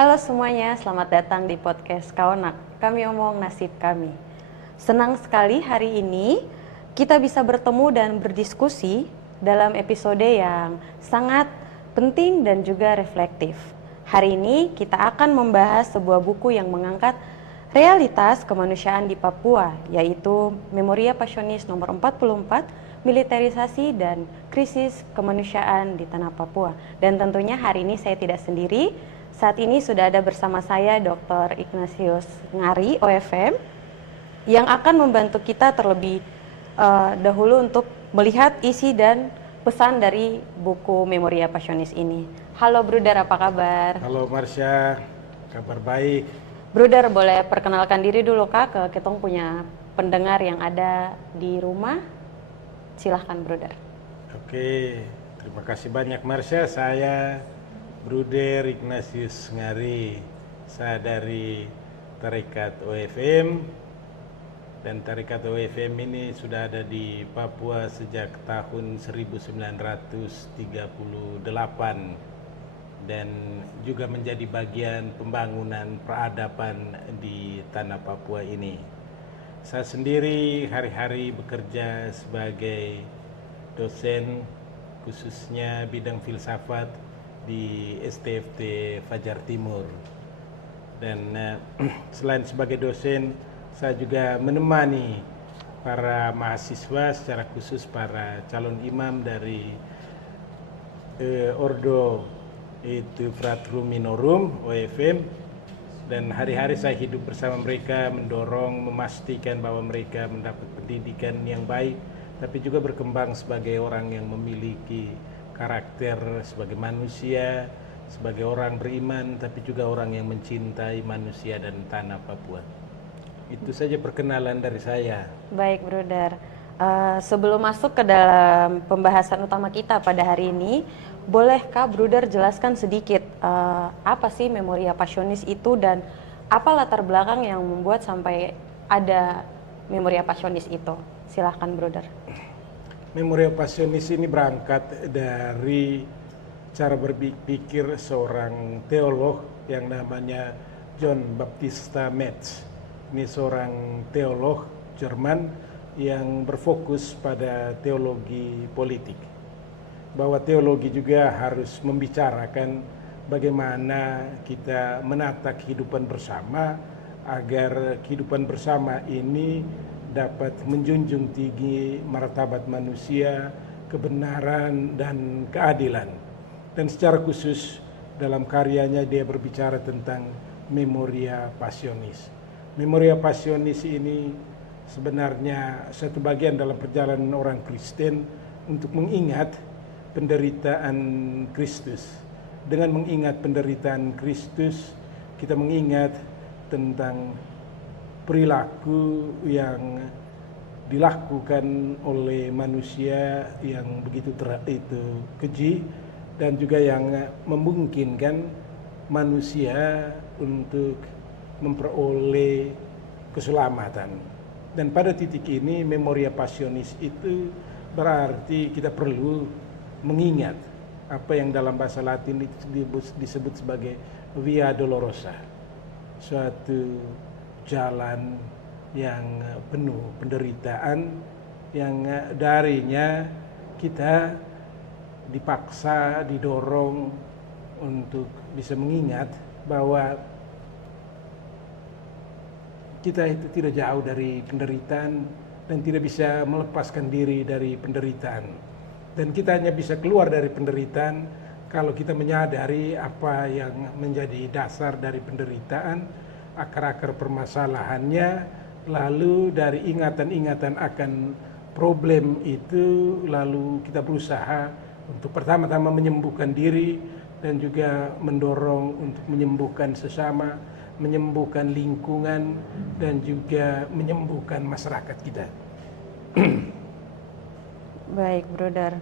Halo semuanya, selamat datang di podcast Kaonak. Kami omong nasib kami. Senang sekali hari ini kita bisa bertemu dan berdiskusi dalam episode yang sangat penting dan juga reflektif. Hari ini kita akan membahas sebuah buku yang mengangkat realitas kemanusiaan di Papua, yaitu Memoria Passionis nomor 44, Militerisasi dan Krisis Kemanusiaan di Tanah Papua. Dan tentunya hari ini saya tidak sendiri. Saat ini sudah ada bersama saya Dr. Ignatius Ngari, OFM, yang akan membantu kita terlebih dahulu untuk melihat isi dan pesan dari buku Memoria Passionis ini. Halo Bruder, apa kabar? Halo Marsha, kabar baik. Bruder, boleh perkenalkan diri dulu Kak, ke kita punya pendengar yang ada di rumah. Silahkan Bruder. Oke, terima kasih banyak Marsha. Saya Bruder Ignatius Ngari. Saya dari Tarekat OFM. Dan Tarekat OFM ini sudah ada di Papua sejak tahun 1938. Dan juga menjadi bagian pembangunan peradaban di tanah Papua ini. Saya sendiri hari-hari bekerja sebagai dosen khususnya bidang filsafat di STFT Fajar Timur. Dan selain sebagai dosen, saya juga menemani para mahasiswa, secara khusus para calon imam dari Ordo itu Fratrum Minorum OFM, dan hari-hari saya hidup bersama mereka, mendorong, memastikan bahwa mereka mendapat pendidikan yang baik, tapi juga berkembang sebagai orang yang memiliki karakter sebagai manusia, sebagai orang beriman, tapi juga orang yang mencintai manusia dan tanah Papua. Itu saja perkenalan dari saya. Baik Bruder, sebelum masuk ke dalam pembahasan utama kita pada hari ini, bolehkah Bruder jelaskan sedikit apa sih Memoria Passionis itu dan apa latar belakang yang membuat sampai ada Memoria Passionis itu? Silahkan Bruder. Memoria Passionis ini berangkat dari cara berpikir seorang teolog yang namanya John Baptista Metz. Ini seorang teolog Jerman yang berfokus pada teologi politik. Bahwa teologi juga harus membicarakan bagaimana kita menata kehidupan bersama agar kehidupan bersama ini dapat menjunjung tinggi martabat manusia, kebenaran dan keadilan. Dan secara khusus dalam karyanya dia berbicara tentang Memoria Passionis. Memoria Passionis ini sebenarnya satu bagian dalam perjalanan orang Kristen untuk mengingat penderitaan Kristus. Dengan mengingat penderitaan Kristus, kita mengingat tentang perilaku yang dilakukan oleh manusia yang begitu keji, dan juga yang memungkinkan manusia untuk memperoleh keselamatan. Dan pada titik ini Memoria Passionis itu berarti kita perlu mengingat apa yang dalam bahasa Latin disebut sebagai Via Dolorosa, suatu jalan yang penuh penderitaan, yang darinya kita dipaksa, didorong untuk bisa mengingat bahwa kita itu tidak jauh dari penderitaan dan tidak bisa melepaskan diri dari penderitaan. Dan kita hanya bisa keluar dari penderitaan kalau kita menyadari apa yang menjadi dasar dari penderitaan, akar-akar permasalahannya, lalu dari ingatan-ingatan akan problem itu, lalu kita berusaha untuk pertama-tama menyembuhkan diri dan juga mendorong untuk menyembuhkan sesama, menyembuhkan lingkungan, dan juga menyembuhkan masyarakat kita. Baik, Bruder.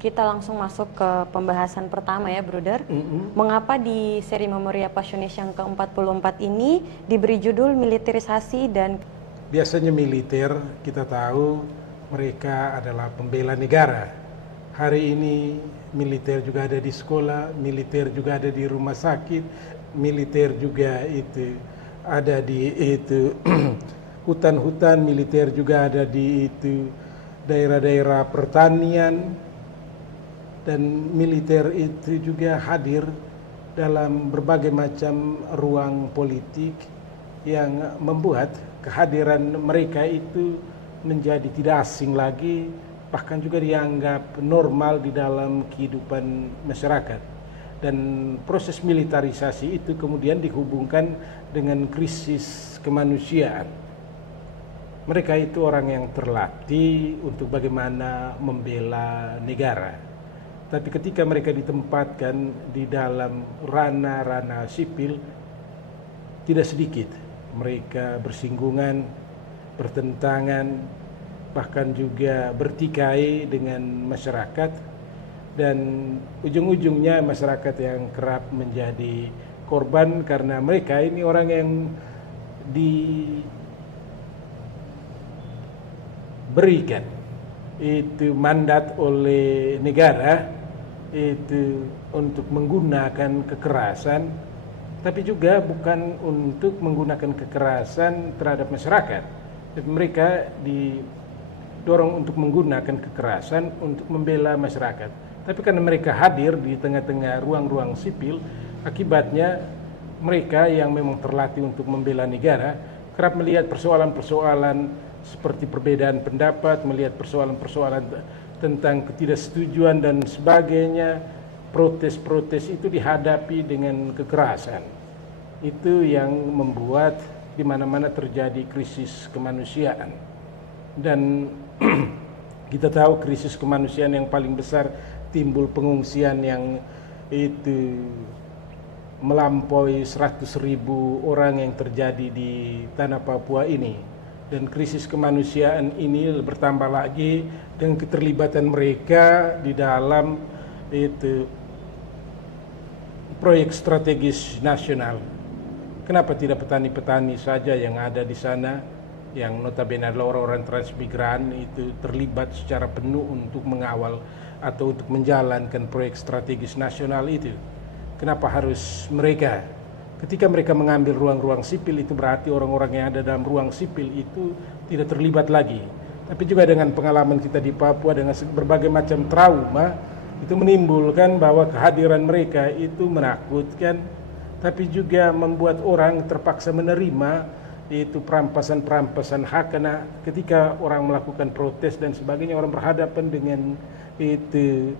Kita langsung masuk ke pembahasan pertama ya, Bruder. Mengapa di seri Memoria Passionis yang ke-44 ini diberi judul militerisasi dan... Biasanya militer, kita tahu mereka adalah pembela negara. Hari ini militer juga ada di sekolah, militer juga ada di rumah sakit, militer juga itu ada di itu hutan-hutan, militer juga ada di itu daerah-daerah pertanian, dan militer itu juga hadir dalam berbagai macam ruang politik yang membuat kehadiran mereka itu menjadi tidak asing lagi, bahkan juga dianggap normal di dalam kehidupan masyarakat. Dan proses militarisasi itu kemudian dihubungkan dengan krisis kemanusiaan. Mereka itu orang yang terlatih untuk bagaimana membela negara. Tapi ketika mereka ditempatkan di dalam ranah-ranah sipil, tidak sedikit mereka bersinggungan, bertentangan, bahkan juga bertikai dengan masyarakat, dan ujung-ujungnya masyarakat yang kerap menjadi korban karena mereka ini orang yang diberikan itu mandat oleh negara itu untuk menggunakan kekerasan, tapi juga bukan untuk menggunakan kekerasan terhadap masyarakat. Tapi mereka didorong untuk menggunakan kekerasan untuk membela masyarakat. Tapi karena mereka hadir di tengah-tengah ruang-ruang sipil, akibatnya mereka yang memang terlatih untuk membela negara kerap melihat persoalan-persoalan seperti perbedaan pendapat, melihat persoalan-persoalan tentang ketidaksetujuan dan sebagainya, protes-protes itu dihadapi dengan kekerasan. Itu yang membuat di mana-mana terjadi krisis kemanusiaan. Dan kita tahu krisis kemanusiaan yang paling besar timbul pengungsian yang itu melampaui 100.000 orang yang terjadi di tanah Papua ini. Dan krisis kemanusiaan ini bertambah lagi dengan keterlibatan mereka di dalam itu proyek strategis nasional. Kenapa tidak petani-petani saja yang ada di sana, yang notabene adalah orang-orang transmigran, itu terlibat secara penuh untuk mengawal atau untuk menjalankan proyek strategis nasional itu? Kenapa harus mereka? Ketika mereka mengambil ruang-ruang sipil, itu berarti orang-orang yang ada dalam ruang sipil itu tidak terlibat lagi. Tapi juga dengan pengalaman kita di Papua dengan berbagai macam trauma, itu menimbulkan bahwa kehadiran mereka itu menakutkan, tapi juga membuat orang terpaksa menerima itu perampasan-perampasan hak, karena ketika orang melakukan protes dan sebagainya, orang berhadapan dengan itu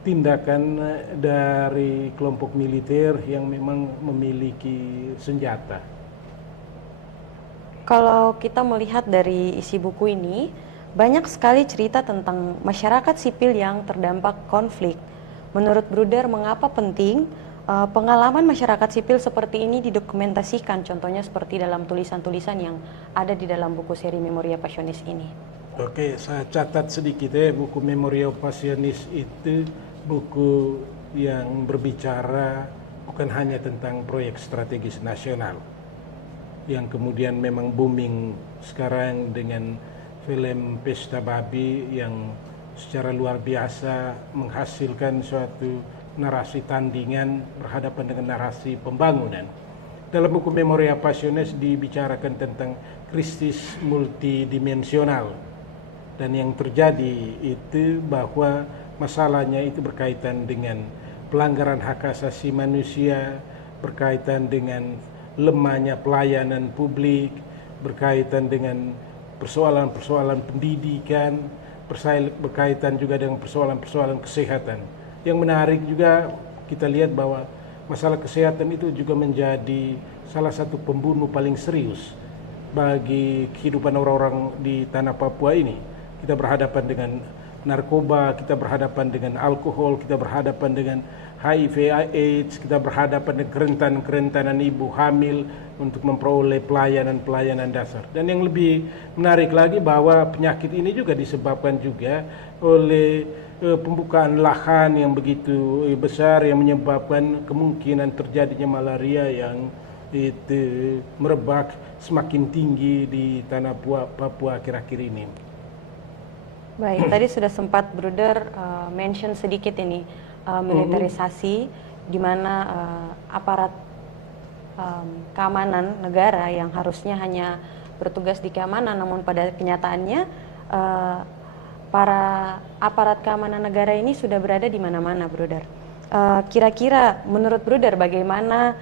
tindakan dari kelompok militer yang memang memiliki senjata. Kalau kita melihat dari isi buku ini, banyak sekali cerita tentang masyarakat sipil yang terdampak konflik. Menurut Bruder, mengapa penting pengalaman masyarakat sipil seperti ini didokumentasikan, contohnya seperti dalam tulisan-tulisan yang ada di dalam buku seri Memoria Passionis ini? Oke, saya catat sedikit buku Memoria Passionis itu buku yang berbicara bukan hanya tentang proyek strategis nasional yang kemudian memang booming sekarang dengan film Pesta Babi yang secara luar biasa menghasilkan suatu narasi tandingan berhadapan dengan narasi pembangunan. Dalam buku Memoria Passionis dibicarakan tentang krisis multidimensional, dan yang terjadi itu bahwa masalahnya itu berkaitan dengan pelanggaran hak asasi manusia, berkaitan dengan lemahnya pelayanan publik, berkaitan dengan persoalan-persoalan pendidikan, berkaitan juga dengan persoalan-persoalan kesehatan. Yang menarik juga kita lihat bahwa masalah kesehatan itu juga menjadi salah satu pembunuh paling serius bagi kehidupan orang-orang di tanah Papua ini. Kita berhadapan dengan narkoba, kita berhadapan dengan alkohol, kita berhadapan dengan HIV/AIDS, kita berhadapan dengan kerentanan ibu hamil untuk memperoleh pelayanan dasar. Dan yang lebih menarik lagi bahwa penyakit ini juga disebabkan juga oleh pembukaan lahan yang begitu besar yang menyebabkan kemungkinan terjadinya malaria yang itu merebak semakin tinggi di tanah Papua akhir-akhir ini. Baik, tadi sudah sempat Bruder mention sedikit ini militerisasi, di mana aparat keamanan negara yang harusnya hanya bertugas di keamanan, namun pada kenyataannya para aparat keamanan negara ini sudah berada di mana-mana, Bruder. Kira-kira menurut Bruder bagaimana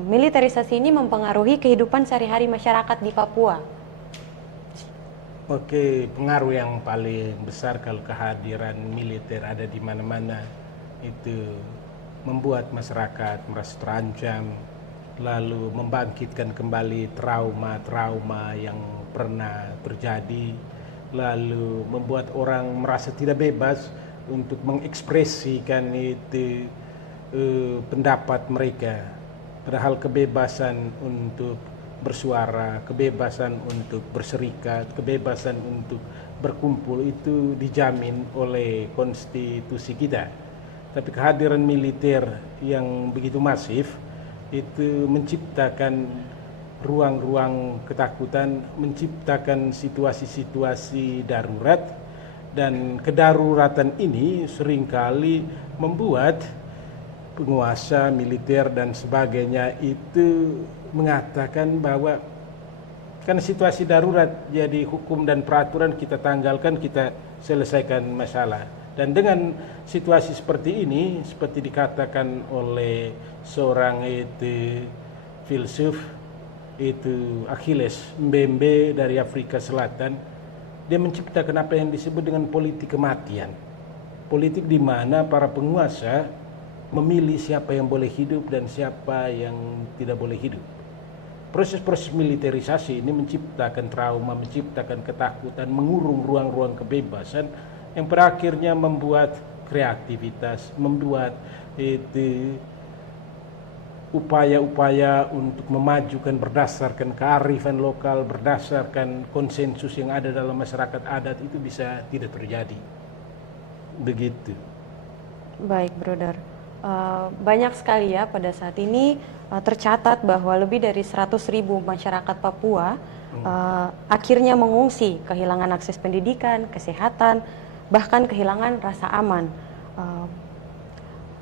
militerisasi ini mempengaruhi kehidupan sehari-hari masyarakat di Papua? Oke, pengaruh yang paling besar kalau kehadiran militer ada di mana-mana itu membuat masyarakat merasa terancam, lalu membangkitkan kembali trauma-trauma yang pernah terjadi, lalu membuat orang merasa tidak bebas untuk mengekspresikan itu pendapat mereka. Padahal kebebasan untuk bersuara, kebebasan untuk berserikat, kebebasan untuk berkumpul itu dijamin oleh konstitusi kita. Tapi kehadiran militer yang begitu masif itu menciptakan ruang-ruang ketakutan, menciptakan situasi-situasi darurat, dan kedaruratan ini seringkali membuat penguasa militer dan sebagainya itu mengatakan bahwa karena situasi darurat, jadi hukum dan peraturan kita tanggalkan, kita selesaikan masalah. Dan dengan situasi seperti ini, seperti dikatakan oleh seorang itu filsuf itu Achilles Mbembe dari Afrika Selatan, dia menciptakan apa yang disebut dengan politik kematian. Politik di mana para penguasa memilih siapa yang boleh hidup dan siapa yang tidak boleh hidup. Proses-proses militerisasi ini menciptakan trauma, menciptakan ketakutan, mengurung ruang-ruang kebebasan yang pada akhirnya membuat kreativitas, membuat itu upaya-upaya untuk memajukan berdasarkan kearifan lokal, berdasarkan konsensus yang ada dalam masyarakat adat itu bisa tidak terjadi. Begitu. Baik, Bruder. Banyak sekali ya pada saat ini tercatat bahwa lebih dari 100.000 masyarakat Papua akhirnya mengungsi, kehilangan akses pendidikan, kesehatan, bahkan kehilangan rasa aman.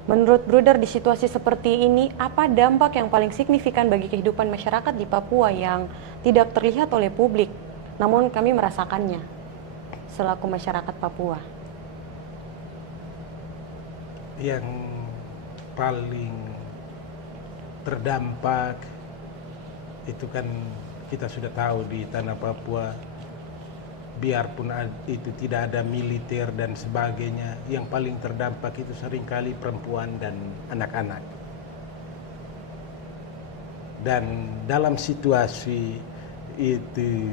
Menurut Bruder, di situasi seperti ini, apa dampak yang paling signifikan bagi kehidupan masyarakat di Papua yang tidak terlihat oleh publik, namun kami merasakannya selaku masyarakat Papua? Yang paling terdampak itu kan kita sudah tahu di tanah Papua, biarpun itu tidak ada militer dan sebagainya, yang paling terdampak itu seringkali perempuan dan anak-anak. Dan dalam situasi itu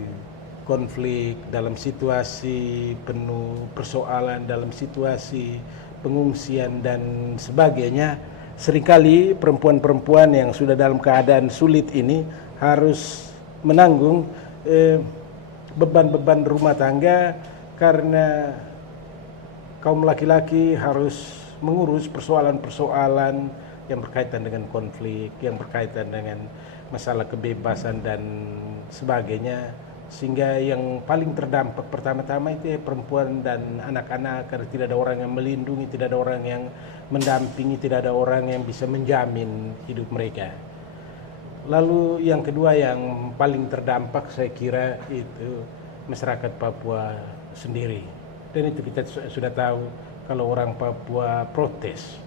konflik, dalam situasi penuh persoalan, dalam situasi pengungsian dan sebagainya, seringkali perempuan-perempuan yang sudah dalam keadaan sulit ini harus menanggung beban-beban rumah tangga, karena kaum laki-laki harus mengurus persoalan-persoalan yang berkaitan dengan konflik, yang berkaitan dengan masalah kebebasan dan sebagainya. Sehingga yang paling terdampak pertama-tama itu ya perempuan dan anak-anak, karena tidak ada orang yang melindungi, tidak ada orang yang mendampingi, tidak ada orang yang bisa menjamin hidup mereka. Lalu yang kedua yang paling terdampak saya kira itu masyarakat Papua sendiri. Dan itu kita sudah tahu, kalau orang Papua protes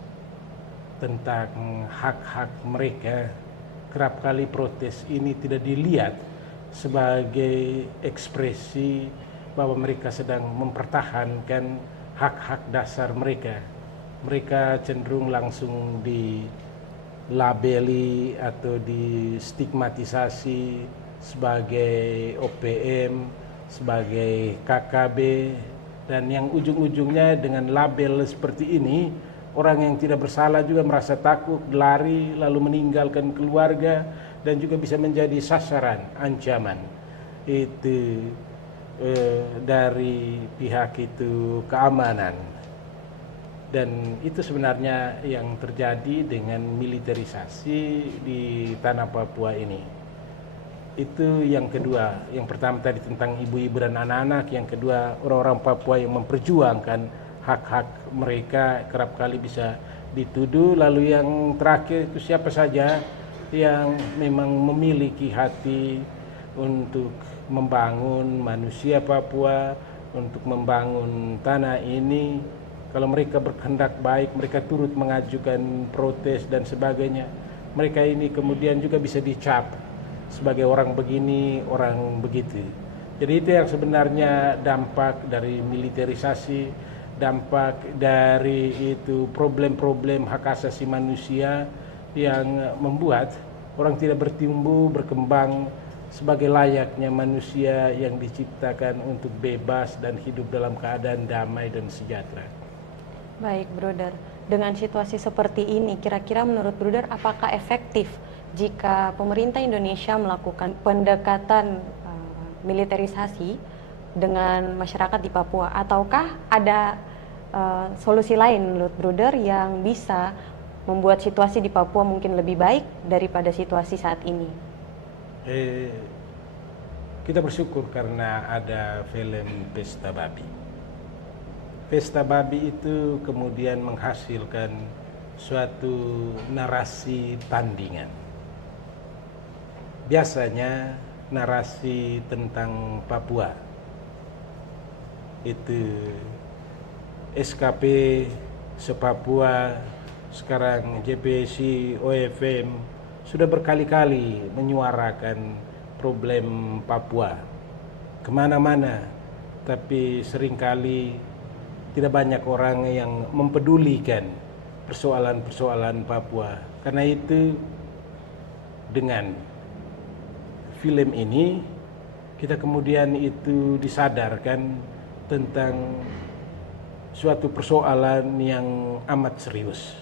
tentang hak-hak mereka, kerap kali protes ini tidak dilihat sebagai ekspresi bahwa mereka sedang mempertahankan hak-hak dasar mereka. Mereka cenderung langsung dilabeli atau distigmatisasi sebagai OPM, sebagai KKB, dan yang ujung-ujungnya dengan label seperti ini, orang yang tidak bersalah juga merasa takut, lari, lalu meninggalkan keluarga, dan juga bisa menjadi sasaran ancaman itu dari pihak itu keamanan. Dan itu sebenarnya yang terjadi dengan militerisasi di tanah Papua ini. Itu yang kedua. Yang pertama tadi tentang ibu-ibu dan anak-anak. Yang kedua, orang-orang Papua yang memperjuangkan hak-hak mereka kerap kali bisa dituduh. Lalu yang terakhir itu siapa saja yang memang memiliki hati untuk membangun manusia Papua, untuk membangun tanah ini. Kalau mereka berkehendak baik, mereka turut mengajukan protes dan sebagainya. Mereka ini kemudian juga bisa dicap sebagai orang begini, orang begitu. Jadi itu yang sebenarnya dampak dari militerisasi, dampak dari itu problem-problem hak asasi manusia yang membuat orang tidak bertumbuh, berkembang sebagai layaknya manusia yang diciptakan untuk bebas dan hidup dalam keadaan damai dan sejahtera. Baik, Bruder. Dengan situasi seperti ini, kira-kira menurut Bruder apakah efektif jika pemerintah Indonesia melakukan pendekatan militerisasi dengan masyarakat di Papua? Ataukah ada solusi lain menurut Bruder yang bisa membuat situasi di Papua mungkin lebih baik daripada situasi saat ini? Kita bersyukur karena ada film Pesta Babi. Pesta Babi itu kemudian menghasilkan suatu narasi tandingan. Biasanya narasi tentang Papua itu SKP se-Papua, sekarang JPC, OFM sudah berkali-kali menyuarakan problem Papua kemana-mana, tapi seringkali tidak banyak orang yang mempedulikan persoalan-persoalan Papua. Karena itu dengan film ini kita kemudian itu disadarkan tentang suatu persoalan yang amat serius.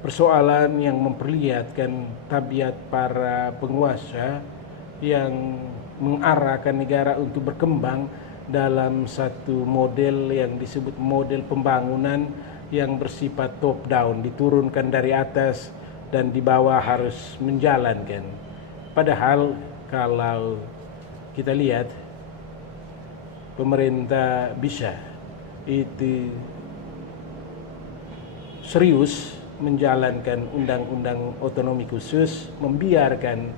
Persoalan yang memperlihatkan tabiat para penguasa yang mengarahkan negara untuk berkembang dalam satu model yang disebut model pembangunan yang bersifat top down, diturunkan dari atas dan di bawah harus menjalankan. Padahal kalau kita lihat pemerintah bisa itu serius menjalankan undang-undang otonomi khusus, membiarkan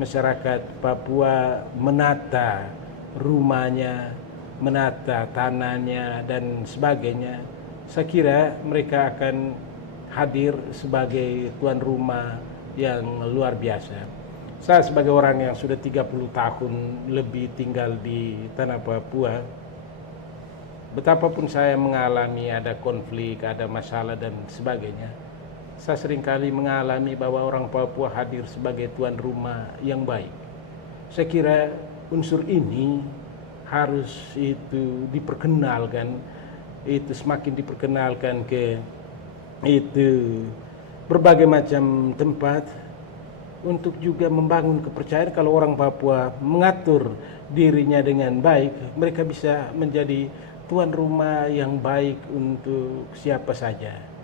masyarakat Papua menata rumahnya, menata tanahnya dan sebagainya. Saya kira mereka akan hadir sebagai tuan rumah yang luar biasa. Saya sebagai orang yang sudah 30 tahun lebih tinggal di tanah Papua, betapapun saya mengalami ada konflik, ada masalah dan sebagainya, saya seringkali mengalami bahwa orang Papua hadir sebagai tuan rumah yang baik. Saya kira unsur ini harus itu diperkenalkan, itu semakin diperkenalkan ke itu berbagai macam tempat untuk juga membangun kepercayaan. Kalau orang Papua mengatur dirinya dengan baik, mereka bisa menjadi tuan rumah yang baik untuk siapa saja.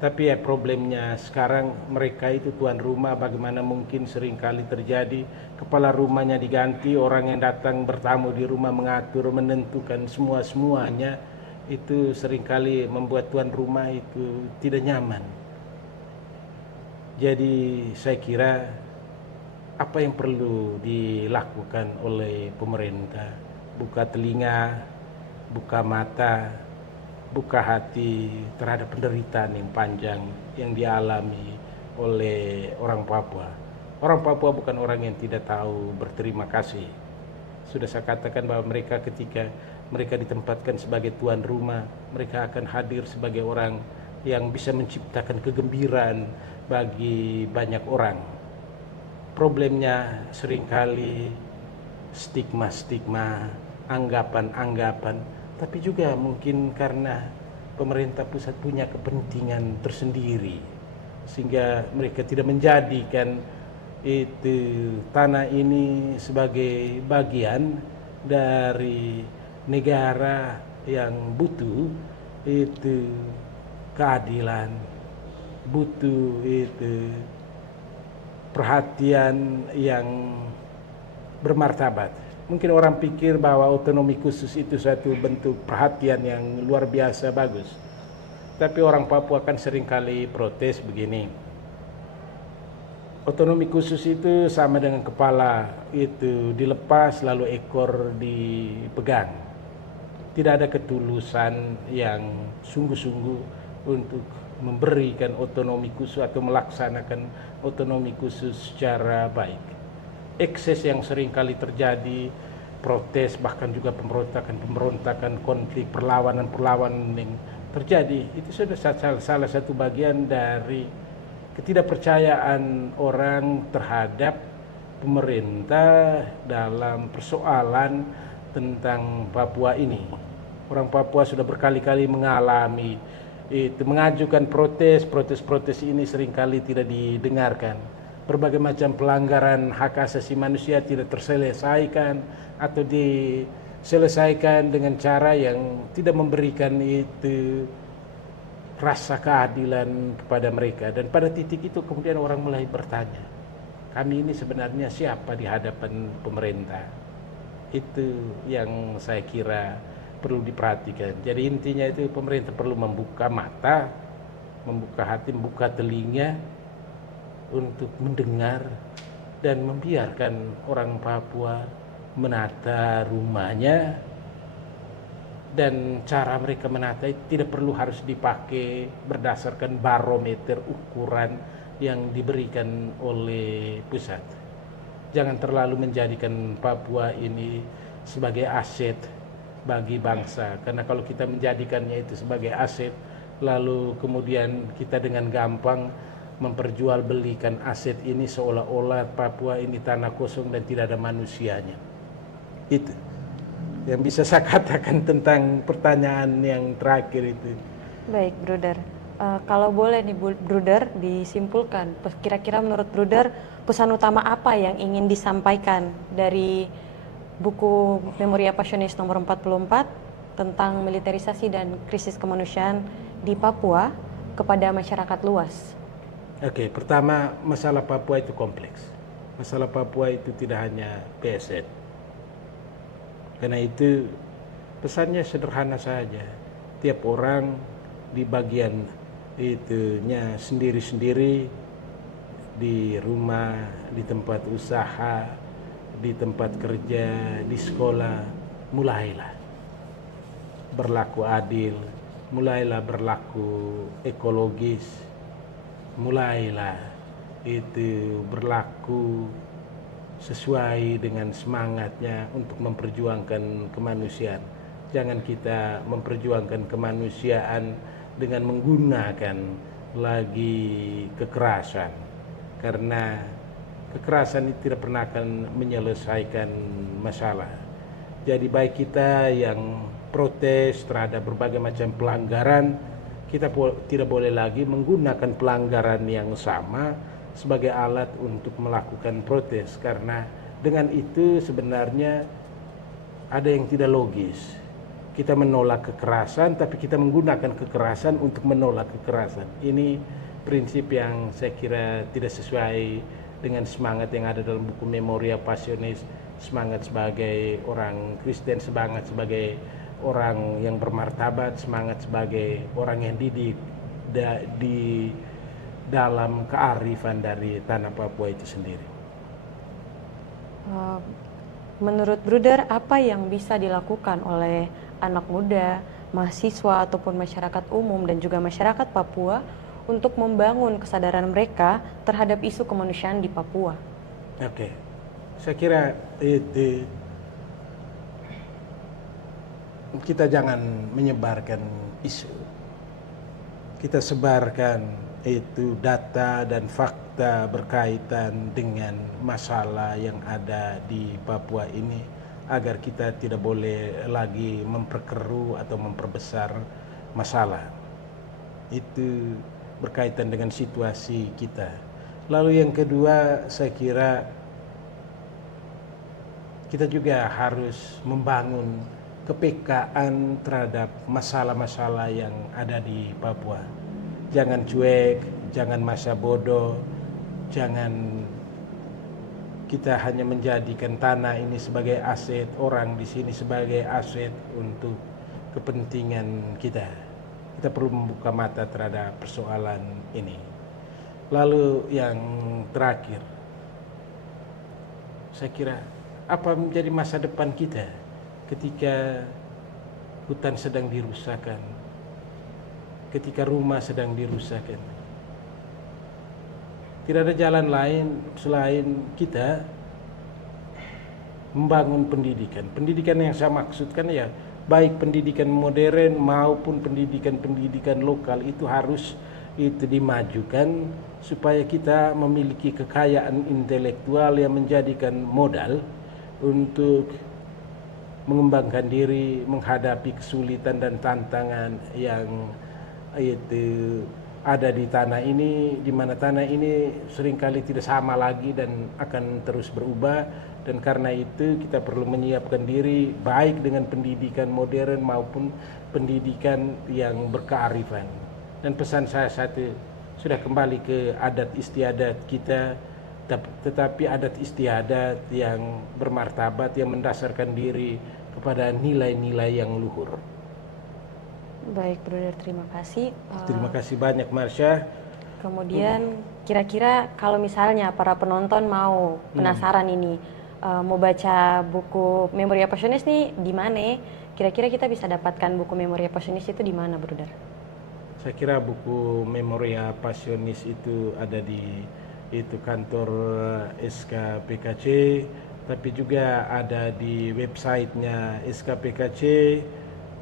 Tapi ya problemnya sekarang mereka itu tuan rumah, bagaimana mungkin seringkali terjadi kepala rumahnya diganti, orang yang datang bertamu di rumah mengatur, menentukan semuanya, itu seringkali membuat tuan rumah itu tidak nyaman. Jadi saya kira apa yang perlu dilakukan oleh pemerintah, buka telinga, buka mata, buka hati terhadap penderitaan yang panjang yang dialami oleh orang Papua. Orang Papua bukan orang yang tidak tahu berterima kasih. Sudah saya katakan bahwa mereka ketika mereka ditempatkan sebagai tuan rumah, mereka akan hadir sebagai orang yang bisa menciptakan kegembiraan bagi banyak orang. Problemnya seringkali stigma-stigma, anggapan-anggapan, tapi juga mungkin karena pemerintah pusat punya kepentingan tersendiri sehingga mereka tidak menjadikan itu tanah ini sebagai bagian dari negara yang butuh itu keadilan, butuh itu perhatian yang bermartabat. Mungkin orang pikir bahwa otonomi khusus itu suatu bentuk perhatian yang luar biasa bagus. Tapi orang Papua kan seringkali protes begini. Otonomi khusus itu sama dengan kepala itu dilepas lalu ekor dipegang. Tidak ada ketulusan yang sungguh-sungguh untuk memberikan otonomi khusus atau melaksanakan otonomi khusus secara baik. Ekses yang seringkali terjadi, protes bahkan juga pemberontakan, konflik, perlawanan yang terjadi, itu sudah salah satu bagian dari ketidakpercayaan orang terhadap pemerintah dalam persoalan tentang Papua ini. Orang Papua sudah berkali-kali mengalami itu, mengajukan protes ini seringkali tidak didengarkan. Berbagai macam pelanggaran hak asasi manusia tidak terselesaikan atau diselesaikan dengan cara yang tidak memberikan itu rasa keadilan kepada mereka. Dan pada titik itu kemudian orang mulai bertanya, kami ini sebenarnya siapa di hadapan pemerintah? Itu yang saya kira perlu diperhatikan. Jadi intinya itu pemerintah perlu membuka mata, membuka hati, membuka telinga untuk mendengar dan membiarkan orang Papua menata rumahnya. Dan cara mereka menata itu tidak perlu harus dipakai berdasarkan barometer ukuran yang diberikan oleh pusat. Jangan terlalu menjadikan Papua ini sebagai aset bagi bangsa, karena kalau kita menjadikannya itu sebagai aset lalu kemudian kita dengan gampang memperjualbelikan aset ini seolah-olah Papua ini tanah kosong dan tidak ada manusianya. Itu yang bisa saya katakan tentang pertanyaan yang terakhir itu. Baik, Bruder. Kalau boleh nih, Bruder, disimpulkan, kira-kira menurut Bruder, pesan utama apa yang ingin disampaikan dari buku Memoria Passionis nomor 44 tentang militerisasi dan krisis kemanusiaan di Papua kepada masyarakat luas? Oke, pertama, masalah Papua itu kompleks. Masalah Papua itu tidak hanya PSN. Karena itu pesannya sederhana saja. Tiap orang di bagian itunya sendiri-sendiri, di rumah, di tempat usaha, di tempat kerja, di sekolah, mulailah berlaku adil, mulailah berlaku ekologis, mulailah itu berlaku sesuai dengan semangatnya untuk memperjuangkan kemanusiaan. Jangan kita memperjuangkan kemanusiaan dengan menggunakan lagi kekerasan, karena kekerasan itu tidak pernah akan menyelesaikan masalah. Jadi baik kita yang protes terhadap berbagai macam pelanggaran, kita tidak boleh lagi menggunakan pelanggaran yang sama sebagai alat untuk melakukan protes, karena dengan itu sebenarnya ada yang tidak logis. Kita menolak kekerasan tapi kita menggunakan kekerasan untuk menolak kekerasan. Ini prinsip yang saya kira tidak sesuai dengan semangat yang ada dalam buku Memoria Passionis, semangat sebagai orang Kristen, semangat sebagai orang yang bermartabat, semangat sebagai orang yang didik di dalam kearifan dari tanah Papua itu sendiri. Menurut Bruder, apa yang bisa dilakukan oleh anak muda, mahasiswa ataupun masyarakat umum dan juga masyarakat Papua untuk membangun kesadaran mereka terhadap isu kemanusiaan di Papua? Oke, saya kira itu kita jangan menyebarkan isu. Kita sebarkan itu data dan fakta berkaitan dengan masalah yang ada di Papua ini, agar kita tidak boleh lagi memperkeruh atau memperbesar masalah. Itu berkaitan dengan situasi kita. Lalu yang kedua, saya kira kita juga harus membangun kepekaan terhadap masalah-masalah yang ada di Papua. Jangan cuek, jangan masa bodoh, jangan kita hanya menjadikan tanah ini sebagai aset, orang di sini sebagai aset untuk kepentingan kita. Kita perlu membuka mata terhadap persoalan ini. Lalu yang terakhir, saya kira apa menjadi masa depan kita ketika hutan sedang dirusakkan, ketika rumah sedang dirusakkan. Tidak ada jalan lain selain kita membangun pendidikan. Pendidikan yang saya maksudkan ya baik pendidikan modern maupun pendidikan lokal itu harus dimajukan supaya kita memiliki kekayaan intelektual yang menjadikan modal untuk mengembangkan diri, menghadapi kesulitan dan tantangan yang ada di tanah ini, di mana tanah ini seringkali tidak sama lagi dan akan terus berubah. Dan karena itu kita perlu menyiapkan diri baik dengan pendidikan modern maupun pendidikan yang berkearifan. Dan pesan saya satu, sudah kembali ke adat istiadat kita, tetapi adat istiadat yang bermartabat, yang mendasarkan diri kepada nilai-nilai yang luhur. Baik, Bruder, terima kasih. Terima kasih banyak, Marsha. Kemudian kira-kira kalau misalnya para penonton mau penasaran ini, mau baca buku Memoria Passionis nih di mana? Kira-kira kita bisa dapatkan buku Memoria Passionis itu di mana, Bruder? Saya kira buku Memoria Passionis itu ada di kantor SKPKC, tapi juga ada di websitenya SKPKC.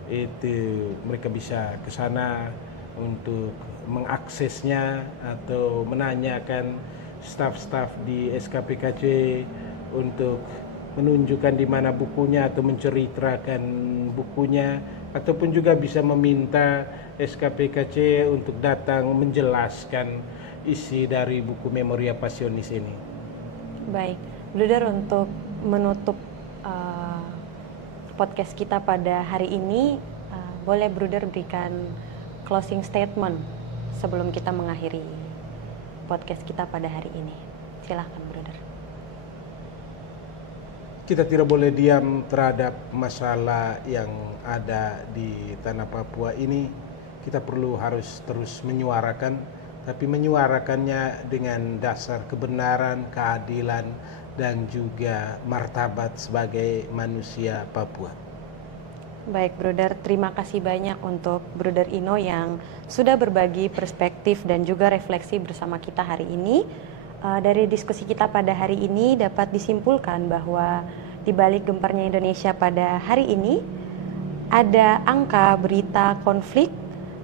Itu mereka bisa ke sana untuk mengaksesnya atau menanyakan staf-staf di SKPKC untuk menunjukkan di mana bukunya atau menceritakan bukunya, ataupun juga bisa meminta SKPKC untuk datang menjelaskan isi dari buku Memoria Passionis ini. Baik, Bruder, untuk menutup podcast kita pada hari ini, boleh Bruder berikan closing statement sebelum kita mengakhiri podcast kita pada hari ini. Silahkan, Bruder. Kita tidak boleh diam terhadap masalah yang ada di tanah Papua ini. Kita harus terus menyuarakan, tapi menyuarakannya dengan dasar kebenaran, keadilan, dan juga martabat sebagai manusia Papua. Baik, Bruder, terima kasih banyak untuk Bruder Ino yang sudah berbagi perspektif dan juga refleksi bersama kita hari ini. Dari diskusi kita pada hari ini dapat disimpulkan bahwa di balik gemparnya Indonesia pada hari ini ada angka berita konflik,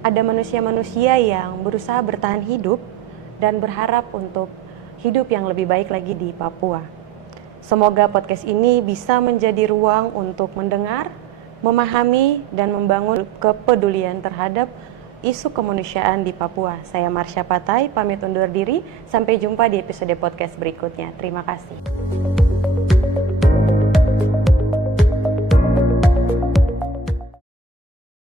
ada manusia-manusia yang berusaha bertahan hidup dan berharap untuk hidup yang lebih baik lagi di Papua. Semoga podcast ini bisa menjadi ruang untuk mendengar, memahami, dan membangun kepedulian terhadap isu kemanusiaan di Papua. Saya Marsha Patai, pamit undur diri. Sampai jumpa di episode podcast berikutnya. Terima kasih.